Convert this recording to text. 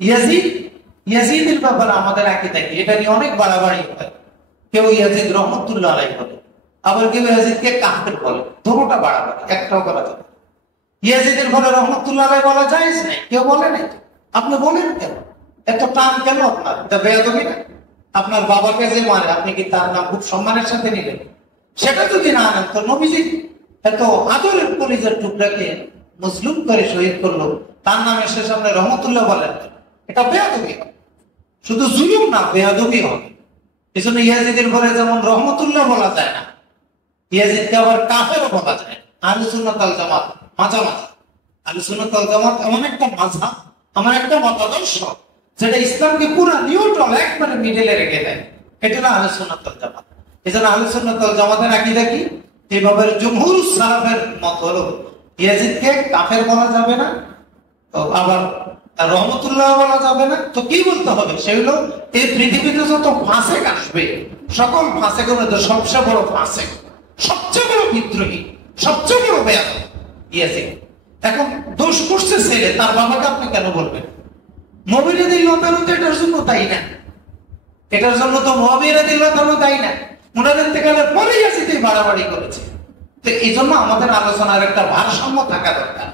Yazid, ইয়াজিদের ব্যাপারে আমাদের আকীদা কি? এটা নিয়ে অনেক বাড়াবাড়ি হয়। কেউ ইয়াজিদ রহমতুল্লাহ আলাইহি বলে, আবার কেউ ইয়াজিদকে কাফের বলে। দুটোটা বাড়াবাড়ি, একটাও করা যাবে। ইয়াজিদের বলে রহমতুল্লাহ আলাইহি বলা জায়েজ নাই, কেউ বলে নাই। আপনি বলেন কেন? এত টান কেন আপনার? এটা বেয়াদবি না? আপনার বাবাকে যে মারে, আপনি কি তার নাম খুব সম্মানের সাথে নিলেন? সেটা যদি না আনেন তো নবীজি এত আদরের কলিজার টুকরাকে মজলুম করে শহীদ করলো, তার নামে সে সামনে রহমতুল্লাহ বলেন, এটা বেয়াদবি হবে। শুধু জুলুম না, বেয়াদবি হবে। এই জন্য ইয়াজিদের পরে যেমন রহমতুল্লাহ বলা যায় না, ইয়াজিদকে আবার কাফেরও বলা যায়। আহলে সুন্নাত ওয়াল জামাত মাঝামাঝি। আহলে সুন্নাত ওয়াল জামাত এমন একটা মাযহাব, এমন একটা মতাদর্শ যেটা ইসলামকে পুরো নিউট্রাল একবারে মিডলে রেখে দেয়। এটা হলো আহলে সুন্নাত ওয়াল জামাত। এই জন্য আহলে সুন্নাত ওয়াল জামাতের আকীদা কি? এইভাবে জমহুর সালাফের মত হলো ইয়াজিদকে কাফের বলা যাবে না, আবার রহমতুল্লাহ বলা যাবে না। তো কি বলতে হবে? সেগুলো এই পৃথিবীতে যত ফাসেক আসবে, সকল ফাসেকের মধ্যে সবচেয়ে বড় ফাসেক, সবচেয়ে বড় বিদ্রোহী, সবচেয়ে বড় বেয়াদব ইয়াজিদ। এখন দোষ করছে ছেলে, তার বাবাকে আপনি কেন বলবেন? মুআবিয়া রাদিয়াল্লাহু তাআলা তো এটার জন্য দায়ী না। এটার জন্য তো মুআবিয়া রাদিয়াল্লাহু তাআলা দায়ী না। ওনার ইন্তেকালের পরে ইয়াজিদ বাড়াবাড়ি করেছে। তো এই জন্য আমাদের আলোচনার একটা ভারসাম্য থাকা দরকার।